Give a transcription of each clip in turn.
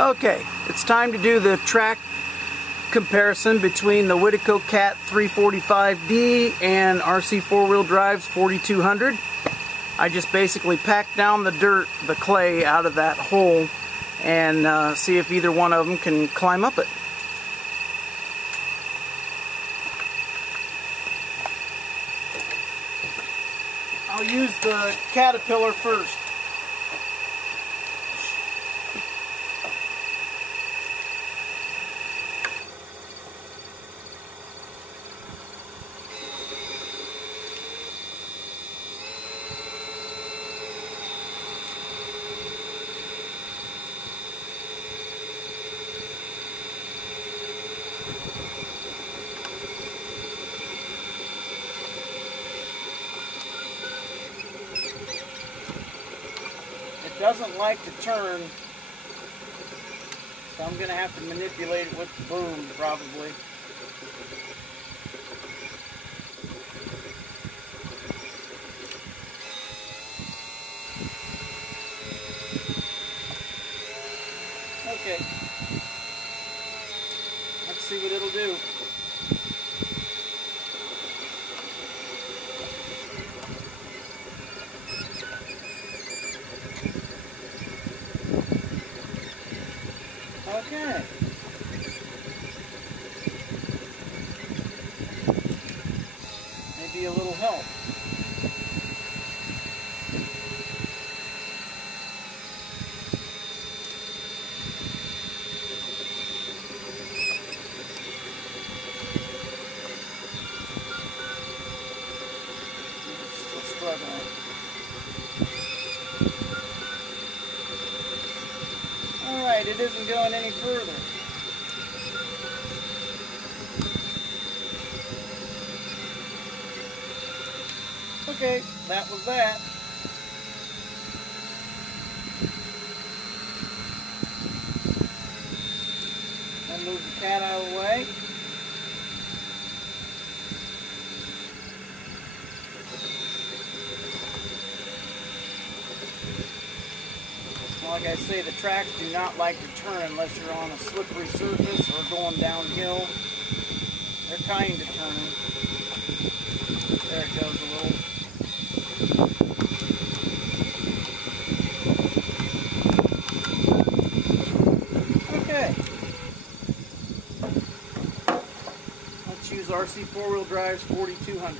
Okay, it's time to do the track comparison between the Whitco Cat 345D and RC 4-wheel drive's 4200. I just basically packed down the dirt, the clay out of that hole, and see if either one of them can climb up it. I'll use the Caterpillar first. It doesn't like to turn, so I'm going to have to manipulate it with the boom, probably. Okay. Let's see what it'll do. Okay. Maybe a little help. Still struggling. Alright, it isn't going any further. Okay, that was that. I'll move the cat out of the way. Like I say, the tracks do not like to turn unless you're on a slippery surface or going downhill. They're kind of turning. There it goes a little. Okay. Let's use RC 4-wheel drive's 4200.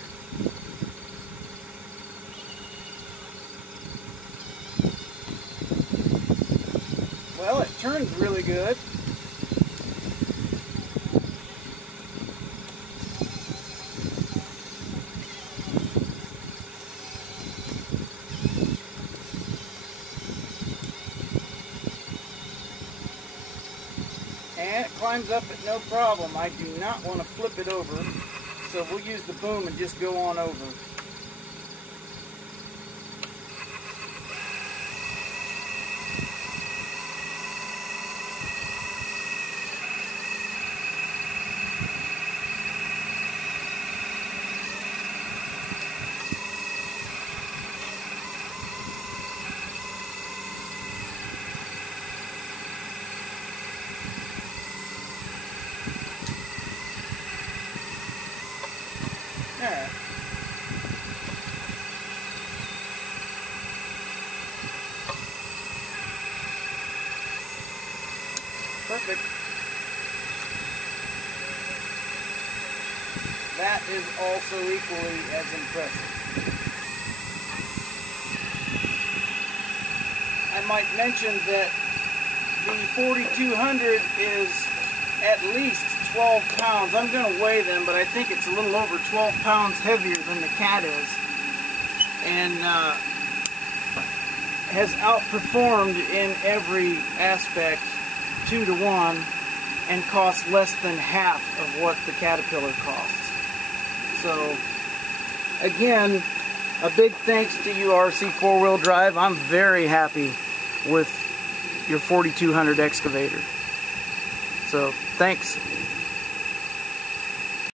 Well, it turns really good. And it climbs up at no problem. I do not want to flip it over, so we'll use the boom and just go on over. Alright. Perfect. That is also equally as impressive. I might mention that the 4200 is at least 12 pounds. I'm going to weigh them, but I think it's a little over 12 pounds heavier than the Cat is, and has outperformed in every aspect 2 to 1 and costs less than half of what the Caterpillar costs. So again, a big thanks to you, RC 4-wheel drive. I'm very happy with your 4200 excavator. So thanks.